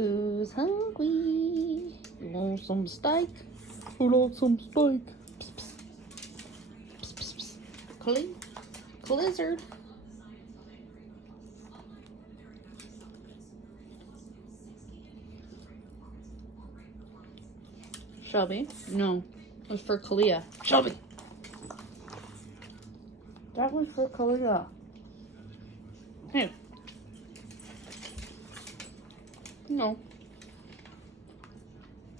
Who's hungry? You want some steak? Who wants some steak? Psst, psst. Psst, psst, psst. Blizzard. Shelby? No. It was for Kaleah. Shelby! That was for Kaleah. Hey. No.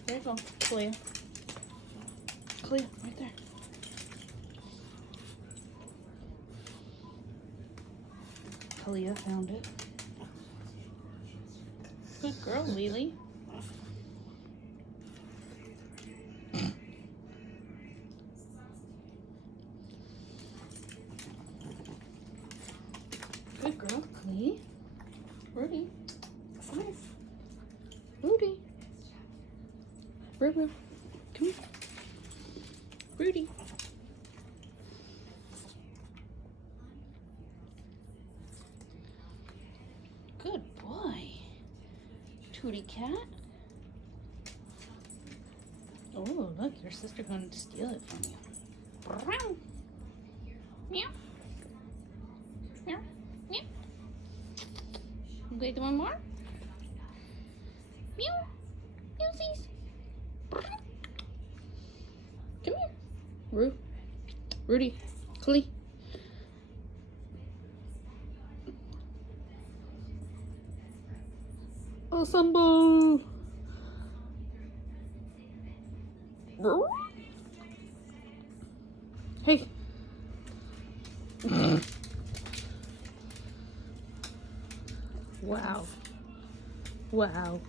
There you go, Kaleah. Kaleah, right there. Kaleah found it. Good girl, Lily. Good girl, Kaleah. Rootie. Come here. Rootie. Roo-roo. Come here. Rootie. Good boy. Tootie cat. Oh, look, your sister going to steal it from you. Meow. Meow. Meow. Wait, one more? Meow. Mewsies. Come here. Rootie. Kaleah. Oh, Sambo. Hey. Wow. Wow.